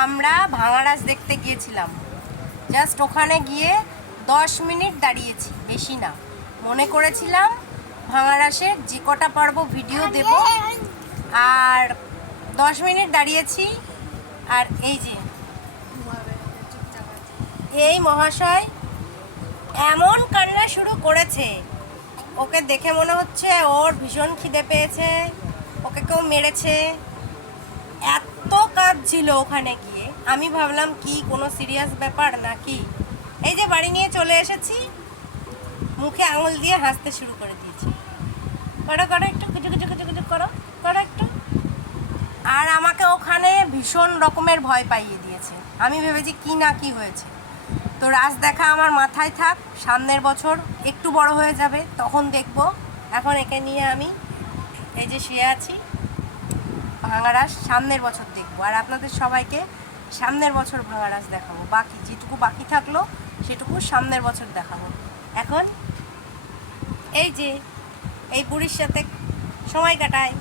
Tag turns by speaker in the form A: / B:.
A: আমরা ভাঙাড়াস দেখতে গিয়েছিলাম। জাস্ট ওখানে গিয়ে দশ মিনিট দাঁড়িয়েছি, বেশি না। মনে করেছিলাম ভাঙাড়াসের যে কটা পারব ভিডিও দেব। আর দশ মিনিট দাঁড়িয়েছি, আর এই যে, এই মহাশয় এমন কান্না শুরু করেছে। ওকে দেখে মনে হচ্ছে ওর ভীষণ খিদে পেয়েছে, ওকে কেউ মেরেছে। এত কাজ ছিল ওখানে গিয়ে। আমি ভাবলাম, কি, কোনো সিরিয়াস ব্যাপার নাকি? এই যে বাড়ি নিয়ে চলে এসেছি, মুখে আঙুল দিয়ে হাসতে শুরু করে দিয়েছি। করো করো একটু কিছু কিছু কিছু কিছু করো করো একটু। আর আমাকে ওখানে ভীষণ রকমের ভয় পাইয়ে দিয়েছে। আমি ভেবেছি, কি না কি হয়েছে? তো রাজ দেখা আমার মাথায় থাক, সামনের বছর একটু বড় হয়ে যাবে, তখন দেখব। এখন একে নিয়ে আমি এই যে শুয়ে আছি ভাঙারাস সামনের বছর দেখব। আর আপনাদের সবাইকে সামনের বছর ভাঙারাস দেখাবো। বাকি যেটুকু বাকি থাকল, সেটুকু সামনের বছর দেখাবো। এখন এই যে, এই বুড়ির সাথে সময় কাটায়।